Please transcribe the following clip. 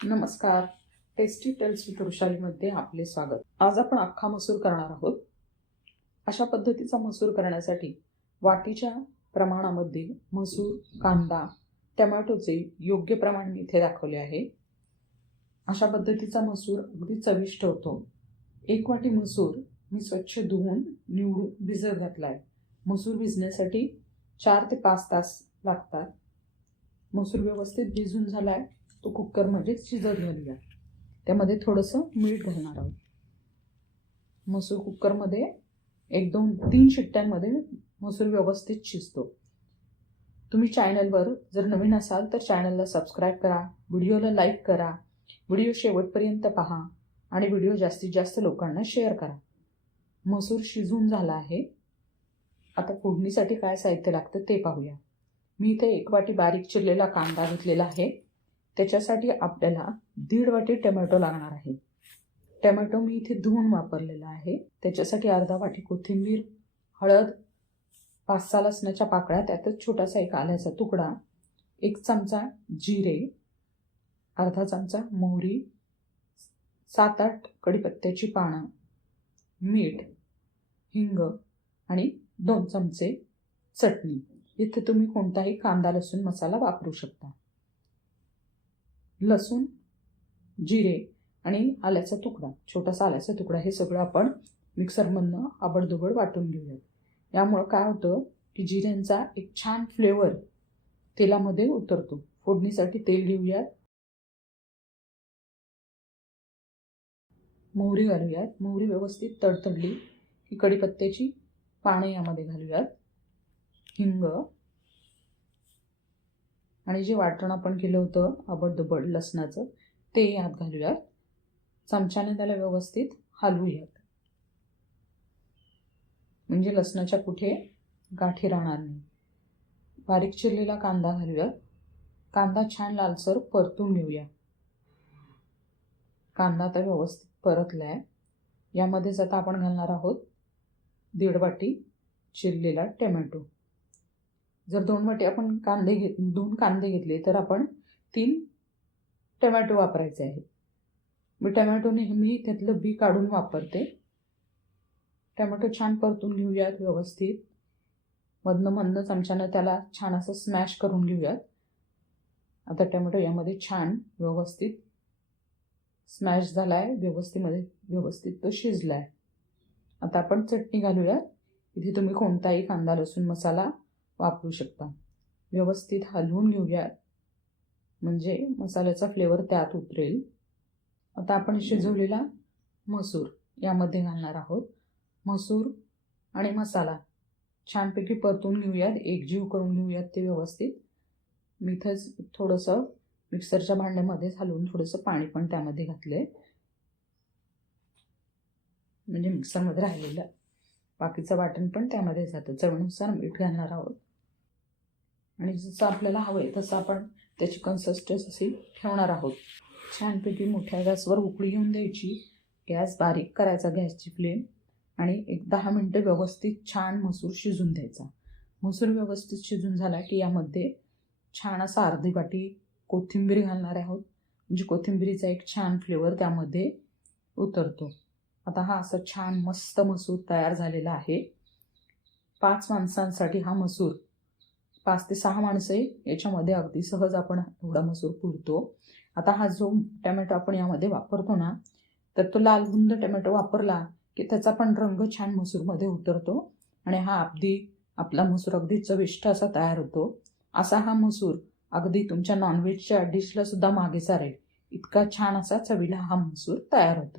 नमस्कार. Tasty tails with वृषालीमध्ये आपले स्वागत. आज आपण अख्खा मसूर करणार आहोत. अशा पद्धतीचा मसूर करण्यासाठी वाटीच्या प्रमाणामध्ये मसूर, कांदा, टोमॅटोचे योग्य प्रमाण मी इथे दाखवले आहे. अशा पद्धतीचा मसूर अगदी चविष्ट होतो. 1 वाटी मसूर मी स्वच्छ धुवून निवडून भिजत घातलाय. मसूर भिजण्यासाठी 4 ते 5 तास लागतात. मसूर व्यवस्थित भिजून झालाय. तो कुकरमध्ये शिजत घालूया. त्यामध्ये थोडंसं मीठ घालणार आहोत. मसूर कुकरमध्ये 1, 2, 3 शिट्ट्यांमध्ये मसूर व्यवस्थित शिजतो. तुम्ही चॅनलवर जर नवीन असाल तर चॅनलला सबस्क्राईब करा, व्हिडिओला लाईक करा, व्हिडिओ शेवटपर्यंत पहा आणि व्हिडिओ जास्तीत जास्त लोकांना शेअर करा. मसूर शिजून झाला आहे. आता फोडणीसाठी काय साहित्य लागतं ते पाहूया. मी इथे 1 वाटी बारीक चिरलेला कांदा घेतलेला आहे. त्याच्यासाठी आपल्याला 1.5 वाटी टोमॅटो लागणार आहे. टोमॅटो मी इथे धुवून वापरलेला आहे. त्याच्यासाठी अर्धा वाटी कोथिंबीर, हळद, 5-6 लसणाच्या पाकळ्या, त्यातच छोटासा 1 आल्याचा तुकडा, 1 चमचा जिरे, अर्धा चमचा मोहरी, 7-8 कढीपत्त्याची पानं, मीठ, हिंग आणि 2 चमचे चटणी. इथे तुम्ही कोणताही कांदा लसूण मसाला वापरू शकता. लसूण, जिरे आणि आल्याचा तुकडा, छोटासा आल्याचा तुकडा, हे सगळं आपण मिक्सरमधनं आबडधोबड वाटून घेऊयात. यामुळं काय होतं की जिऱ्यांचा एक छान फ्लेवर तेलामध्ये उतरतो. फोडणीसाठी तेल घेऊयात. मोहरी घालूयात. मोहरी व्यवस्थित तडतडली की कढीपत्त्याची पानं यामध्ये घालूयात. हिंग आणि जे वाटण आपण केलं होतं आबडधोबड लसणाचं ते यात घालूयात. चमच्याने त्याला व्यवस्थित हलवूयात, म्हणजे लसणाच्या कुठे गाठी राहणार नाही. बारीक चिरलेला कांदा घालूयात. कांदा छान लालसर परतून घेऊया. कांदा आता व्यवस्थित परतलाय. यामध्येच आता आपण घालणार आहोत 1.5 वाटी चिरलेला टोमॅटो. जर 2 वाटी आपण 2 कांदे घेतले तर आपण 3 टोमॅटो वापरायचे आहेत. मी टोमॅटो नेहमी त्यातलं बी काढून वापरते. टोमॅटो छान परतून घेऊयात व्यवस्थित. मधनं चमच्यानं त्याला छान असं स्मॅश करून घेऊयात. आता टोमॅटो यामध्ये छान व्यवस्थित स्मॅश झालाय. व्यवस्थित तो शिजलाय. आता आपण चटणी घालूयात. इथे तुम्ही कोणताही कांदा लसूण मसाला वापरू शकता. व्यवस्थित हलवून घेऊयात, म्हणजे मसाल्याचा फ्लेवर त्यात उतरेल. आता आपण शिजवलेला मसूर यामध्ये घालणार आहोत. मसूर आणि मसाला छानपैकी परतून घेऊयात, एकजीव करून घेऊयात ते व्यवस्थित. मी इथंच थोडंसं मिक्सरच्या भांड्यामध्ये घालून थोडंसं पाणी पण त्यामध्ये घातले, म्हणजे मिक्सरमध्ये राहिलेलं बाकीचं वाटण पण त्यामध्ये जातं. चवीनुसार मीठ घालणार आहोत आणि जसं आपल्याला हवं आहे तसं आपण त्याची कन्सिस्टन्सी ठेवणार आहोत. छानपैकी मोठ्या गॅसवर उकळी येऊन द्यायची. गॅस बारीक करायचा, गॅसची फ्लेम, आणि 10 मिनटं व्यवस्थित छान मसूर शिजून द्यायचा. मसूर व्यवस्थित शिजून झाला की यामध्ये छान असा अर्धी वाटी कोथिंबीर घालणार आहोत, म्हणजे कोथिंबीरीचा एक छान फ्लेवर त्यामध्ये उतरतो. आता हा असं छान मस्त मसूर तयार झालेला आहे. 5 माणसांसाठी हा मसूर, 5 ते 6 माणसं याच्यामध्ये अगदी सहज आपण एवढा मसूर पुरतो. आता हा जो टोमॅटो आपण यामध्ये वापरतो ना, तर तो लाल गुंद टोमॅटो वापरला की त्याचा पण रंग छान मसूरमध्ये उतरतो आणि हा आपला मसूर अगदी चविष्ट असा तयार होतो. असा हा मसूर अगदी तुमच्या नॉनव्हेजच्या डिशला सुद्धा मागे सारेल, इतका छान असा चवीला हा मसूर तयार होतो.